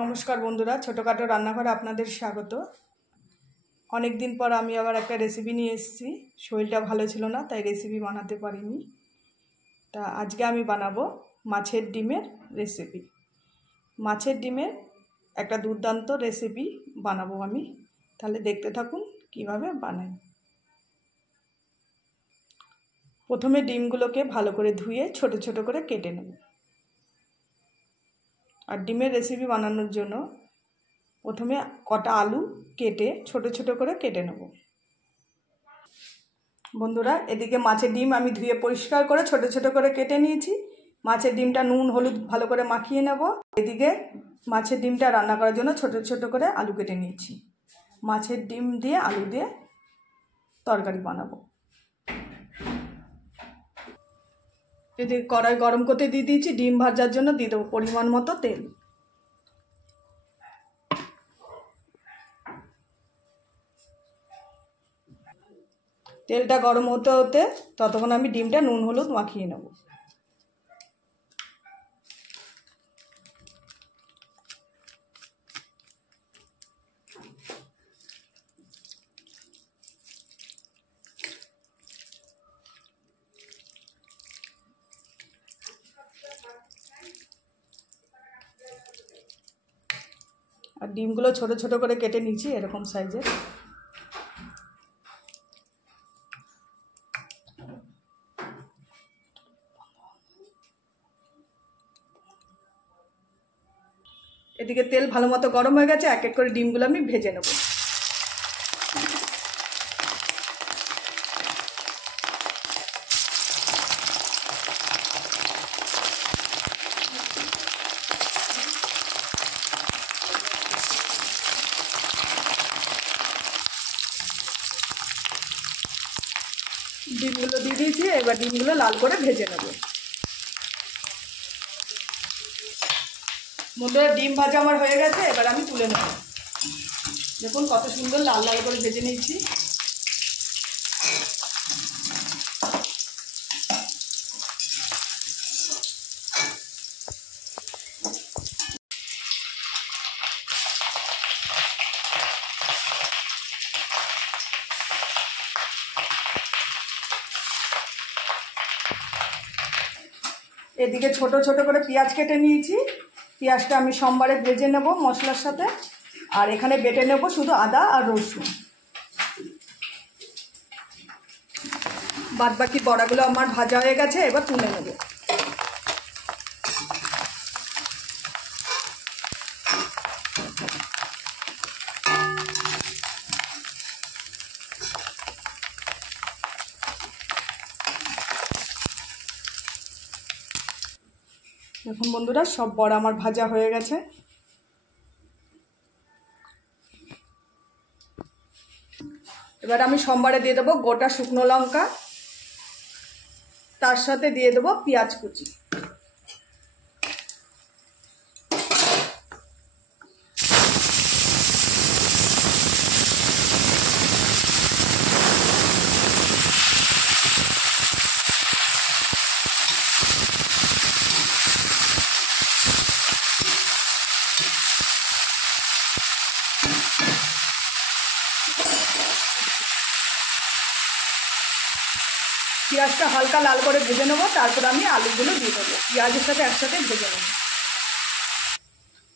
নমস্কার বন্ধুরা, ছোটোখাটো রান্নাঘরে আপনাদের স্বাগত। অনেক দিন পর আমি আবার একটা রেসিপি নিয়ে এসেছি। শরীরটা ভালো ছিল না, তাই রেসিপি বানাতে পারিনি। তা আজকে আমি বানাবো মাছের ডিমের রেসিপি। মাছের ডিমের একটা দুর্দান্ত রেসিপি বানাবো আমি। তাহলে দেখতে থাকুন কিভাবে বানাই। প্রথমে ডিমগুলোকে ভালো করে ধুয়ে ছোট ছোট করে কেটে নেব। আর ডিমের রেসিপি বানানোর জন্য প্রথমে কটা আলু কেটে ছোট ছোট করে কেটে নেব। বন্ধুরা, এদিকে মাছের ডিম আমি ধুয়ে পরিষ্কার করে ছোট ছোট করে কেটে নিয়েছি। মাছের ডিমটা নুন হলুদ ভালো করে মাখিয়ে নেব। এদিকে মাছের ডিমটা রান্না করার জন্য ছোট ছোট করে আলু কেটে নিয়েছি। মাছের ডিম দিয়ে আলু দিয়ে তরকারি বানাবো। এদিকে কড়াই গরম করতে দিয়ে দিয়েছি। ডিম ভাজার জন্য দিয়ে দেবো পরিমাণ মতো তেল। তেলটা গরম হতে হতে ততক্ষণ আমি ডিমটা নুন হলুদ মাখিয়ে নেব। আর ডিমগুলো ছোট ছোট করে কেটে নিয়েছি এরকম সাইজের। এদিকে তেল ভালো মতো গরম হয়ে গেছে। এক এক করে ডিমগুলো আমি ভেজে নেব। ডিমগুলো দিয়ে দিয়েছি, এবার ডিমগুলো লাল করে ভেজে নেব। বন্ধুরা, ডিম ভাজা আমার হয়ে গেছে, এবার আমি তুলে নেব। দেখুন কত সুন্দর লাল লাল করে ভেজে নিয়েছি। এদিকে ছোট ছোট করে পেঁয়াজ কেটে নিয়েছি। পেঁয়াজটা আমি সোমবারে ভেজে নেব মশলার সাথে। আর এখানে বেটে নেব শুধু আদা আর রসুন। বাদ বাকি বড়াগুলো আমার ভাজা হয়ে গেছে, এবার তুলে নেব। দেখুন বন্ধুরা, সব বড়া আমার ভাজা হয়ে গেছে। এবার আমি সোমবারে দিয়ে দেবো গোটা শুকনো লঙ্কা, তার সাথে দিয়ে দেবো পেঁয়াজ কুচি। পেঁয়াজটা হালকা লাল করে ভেজে নেবো, তারপর আমি আলুগুলো দিয়ে দেবো। পেঁয়াজের সাথে একসাথে ভেজে নেব।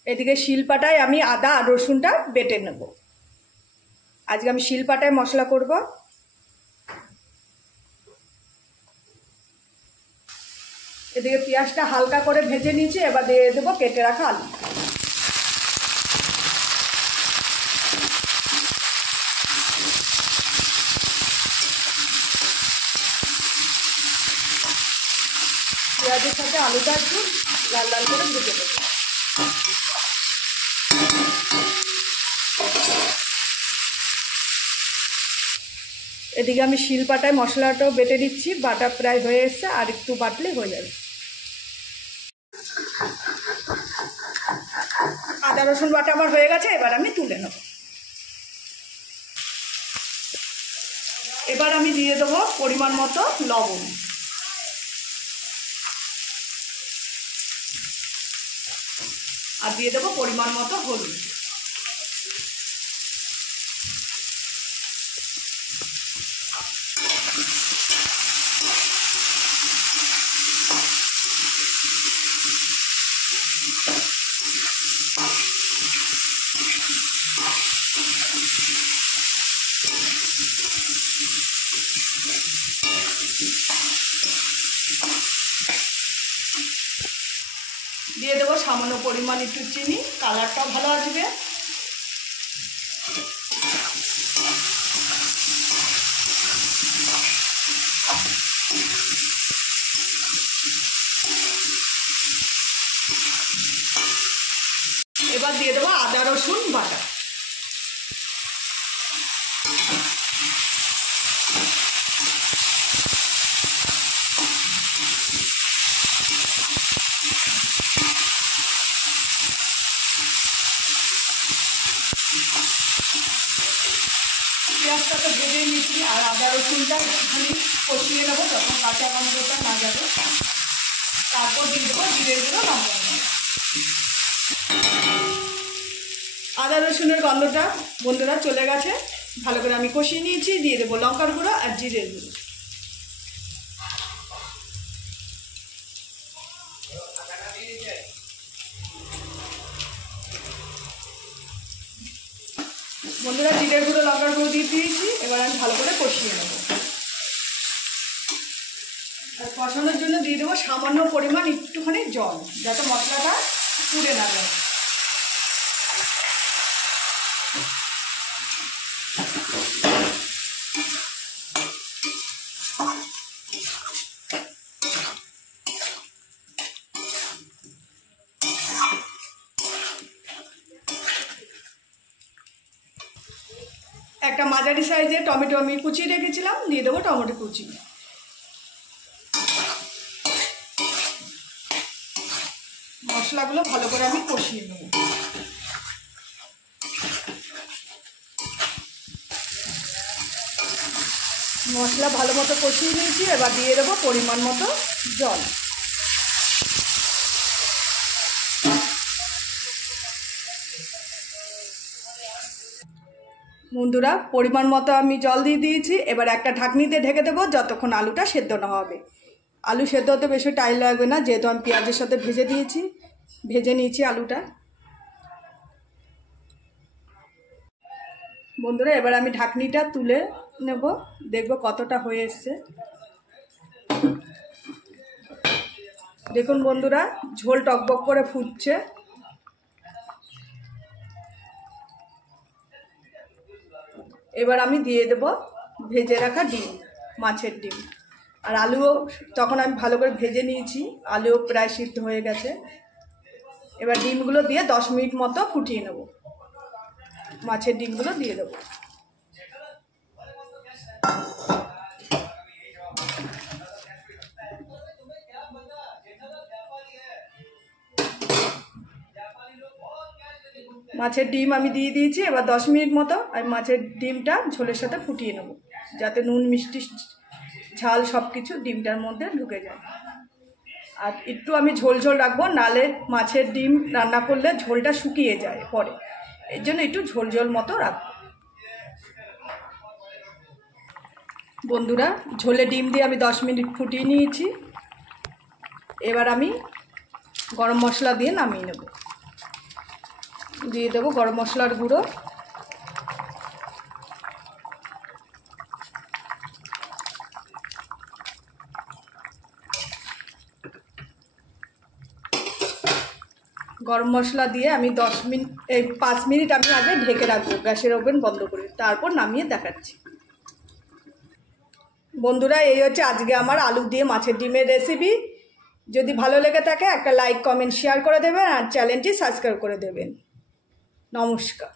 এদিকে শিলপাটায় আমি আদা আর রসুনটা বেটে নেব। আজকে আমি শিলপাটায় মশলা করব। এদিকে পেঁয়াজটা হালকা করে ভেজে নিয়েছি, এবার দিয়ে দেবো কেটে রাখা আলু। পেঁয়াজের সাথে আলুটা একটু লাল লাল করে ভেজে দেবো। এদিকে আমি শিলপাটায় মশলাটাও বেটে দিচ্ছি। বাটা প্রায় হয়ে এসছে, আর একটু বাটলে হয়ে যাবে। আদা রসুন বাটা আমার হয়ে গেছে, এবার আমি তুলে নেব। এবার আমি দিয়ে দেবো পরিমাণ মতো লবণ। আর দিয়ে দেবো পরিমাণ মতো হলুদ। দিয়ে দেবো সামান্য পরিমাণ একটু চিনি, কালারটাও ভালো আসবে। এবার দিয়ে দেবো আদা রসুন বাটা। পেঁয়াজটাকে ভেজে নিচ্ছি আর আদা রসুনটা একটুখানি কষিয়ে নেবো যখন কাঁচা গন্ধটা না যাবে। তারপর দিয়ে দেবো জিরে গুঁড়ো, লঙ্কা গুঁড়ো। আদা রসুনের গন্ধটা বন্ধুরা চলে গেছে, ভালো করে আমি কষিয়ে নিয়েছি। দিয়ে দেবো লঙ্কার গুঁড়ো আর জিরের গুঁড়ো। বন্ধুরা জিরের গুঁড়ো, লঙ্কার গুঁড়ো দিয়ে দিয়েছি। এবার আমি ভালো করে কষিয়ে নেব। আর কষানোর জন্য দিয়ে দেবো সামান্য পরিমাণ একটুখানি জল, যাতে মশলাটা পুড়ে না যায়। একটা মাঝারি সাইজের টমেটো আমি কুচিয়ে রেখেছিলাম, দিয়ে দেবো টমেটো কুচি। মশলাগুলো ভালো করে আমি কষিয়ে নেব। মশলা ভালো মতো কষিয়ে নিয়েছি। এবার দিয়ে দেবো পরিমাণ মতো জল। বন্ধুরা পরিমাণ মতো আমি জল দিয়ে দিয়েছি। এবার একটা ঢাকনি দিয়ে ঢেকে দেবো যতক্ষণ আলুটা সেদ্ধ না হবে। আলু সেদ্ধ হতে বেশি টাইম লাগবে না, যেহেতু আমি পেঁয়াজের সাথে ভেজে নিয়েছি আলুটা। বন্ধুরা এবার আমি ঢাকনিটা তুলে নেব, দেখব কতটা হয়ে এসছে। দেখুন বন্ধুরা ঝোল টকবক করে ফুটছে। এবার আমি দিয়ে দেব ভেজে রাখা ডিম, মাছের ডিম। আর আলুও তখন আমি ভালো করে ভেজে নিয়েছি, আলুও প্রায় সিদ্ধ হয়ে গেছে। এবার ডিমগুলো দিয়ে 10 মিনিট মতো ফুটিয়ে নেব। মাছের ডিমগুলো দিয়ে দেবো। মাছের ডিম আমি দিয়ে দিয়েছি। এবার 10 মিনিট মতো আমি মাছের ডিমটা ঝোলের সাথে ফুটিয়ে নেব, যাতে নুন মিষ্টি ঝাল সব কিছু ডিমটার মধ্যে ঢুকে যায়। আর একটু আমি ঝোল ঝোল রাখবো, নালে মাছের ডিম রান্না করলে ঝোলটা শুকিয়ে যায় পরে, এর জন্য একটু ঝোল ঝোল মতো রাখবো। বন্ধুরা ঝোলে ডিম দিয়ে আমি 10 মিনিট ফুটিয়ে নিয়েছি। এবার আমি গরম মশলা দিয়ে নামিয়ে নেব। দিয়ে দেবো গরম মশলার গুঁড়ো, গরম মশলা দিয়ে আমি 5 মিনিট আমি আগে ঢেকে রাখবো, গ্যাসের ওভেন বন্ধ করে, তারপর নামিয়ে দেখাচ্ছি। বন্ধুরা এই হচ্ছে আজকে আমার আলু দিয়ে মাছের ডিমের রেসিপি। যদি ভালো লেগে থাকে একটা লাইক, কমেন্ট, শেয়ার করে দেবেন আর চ্যানেলটি সাবস্ক্রাইব করে দেবেন। নমস্কার।